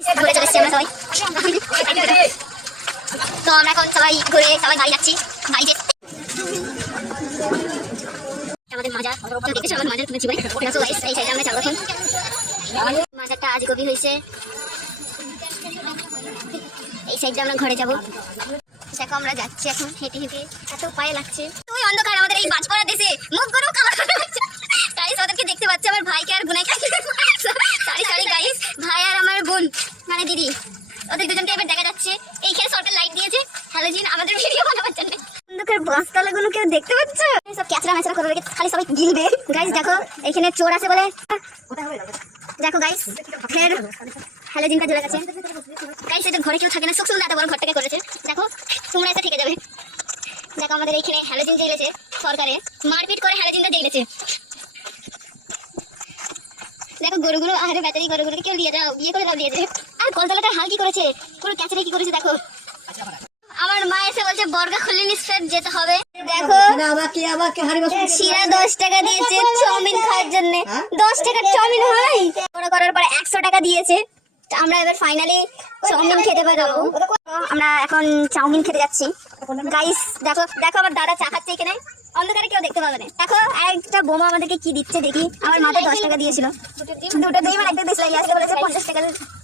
ঘুরে চলে এসেছি আমরা সবাই। তো আমরা এখন সবাই ঘুরে সবাই বাড়ি যাচ্ছি। বাড়ি যেতে আমাদের মাজার দেখেছো, আমার মাজার তুলেছি ভাই। দেখো গাইস, এই সাইডে আমরা যাবো এখন। মাজারটা আজ গভীর হয়েছে। এই সাইডে আমরা ঘরে যাবো। দেখো আমরা যাচ্ছি এখন হেঁটে হেঁটে, এত পায়ে লাগছে। তুই অন্ধকার আমাদের এই বাজপড়া দেশে মুখ গরম কালার গাইস, ওদেরকে দেখতে পাচ্ছি, আমার ভাইকে আর বোনাইকে। সরি সরি গাইস, ভাই আর আমার বোন মানে দিদি, ওদের দুজনকে এবার দেখা যাচ্ছে। এইখানে শর্টের লাইট দিয়েছে হ্যালোজিন আমাদের ভিডিও বানাবার জন্য। অন্ধকার বাসতলাগুলো কেউ দেখতে পাচ্ছ? সব ক্যাচরা ম্যাচরা করে রেখে খালি সবাই গিলবে। গাইস দেখো এইখানে চোর আছে বলে, দেখো গাইস ফের হ্যালোজিনটা জ্বলে গেছে। গাইস এটা ঘরে কেউ থাকে না, সুখ এত বড় ঘরটাকে করেছে। দেখো তোমরা এসে থেকে যাবে। দেখো আমাদের এইখানে হ্যালোজিন জ্বলেছে, সরকারে মারপিট করে হ্যালোজিনটা জ্বলেছে। দেখো গরুগুলো, আরে ব্যাটারি গরুগুলোকে কেউ দিয়ে যাও, বিয়ে করে দাও দিয়েছে। আর কলতলাটা হাল কি করেছে, পুরো ক্যাচরে কি করেছে দেখো। আমার মা এসে বলছে বর্গা খুলিনি ফের যেতে হবে। দেখো শিরা 10 টাকা দিয়েছে চাউমিন খাওয়ার জন্য। 10 টাকার চাউমিন হয়, বড় করার পর 100 টাকা দিয়েছে। আমরা এবার ফাইনালি চাউমিন খেতে পারবো। আমরা এখন চাউমিন খেতে যাচ্ছি। গাইস দেখো দেখো আমার দাদা চা খাচ্ছে এখানে, অন্ধকারে কেউ দেখতে পাবে না। দেখো একটা বোমা আমাদেরকে কি দিচ্ছে দেখি। আমার মাথা 10 টাকা দিয়েছিল, দুটো দিই মানে একটা দিয়েছিল, আজকে বলেছে 50 টাকা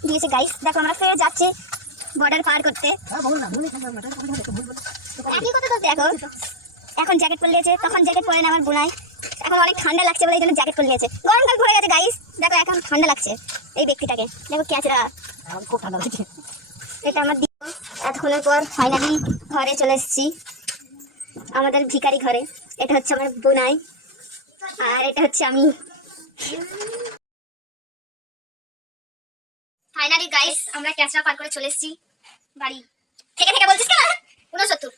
দিয়েছে। গাইস দেখো আমরা ফের যাচ্ছি বর্ডার পার করতে। একই কথা তো দেখো, এখন জ্যাকেট পরে নিয়েছে, তখন জ্যাকেট পরে না আমার বোনাই। এখন অনেক ঠান্ডা লাগছে বলে এই জন্য জ্যাকেট পরে নিয়েছে। গরমকাল পড়ে গেছে গাইস, দেখো এখন ঠান্ডা লাগছে এই ব্যক্তিটাকে। দেখো ক্যাচরা, খুব ঠান্ডা লাগছে। এটা আমার দিদি। এতক্ষণের পর ফাইনালি ঘরে চলে এসেছি, আমাদের ভিখারি ঘরে। এটা হচ্ছে আমার বোনাই আর এটা হচ্ছে আমি। ফাইনালি গাইস আমরা ক্যাচরা পার করে চলে এসেছি বাড়ি। থেকে থেকে বলছিস কেন 69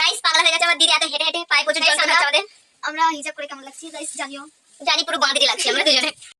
গাইস পাগলা হয়ে গেছে আমার দিদি, এত হেঁটে হেঁটে পায়ে প্রচুর জল হচ্ছে আমাদের। আমরা হিজাব করে কেমন লাগছে গাইস জানিও। জানি পুরো বাঁদরি লাগছে আমরা দুজনে।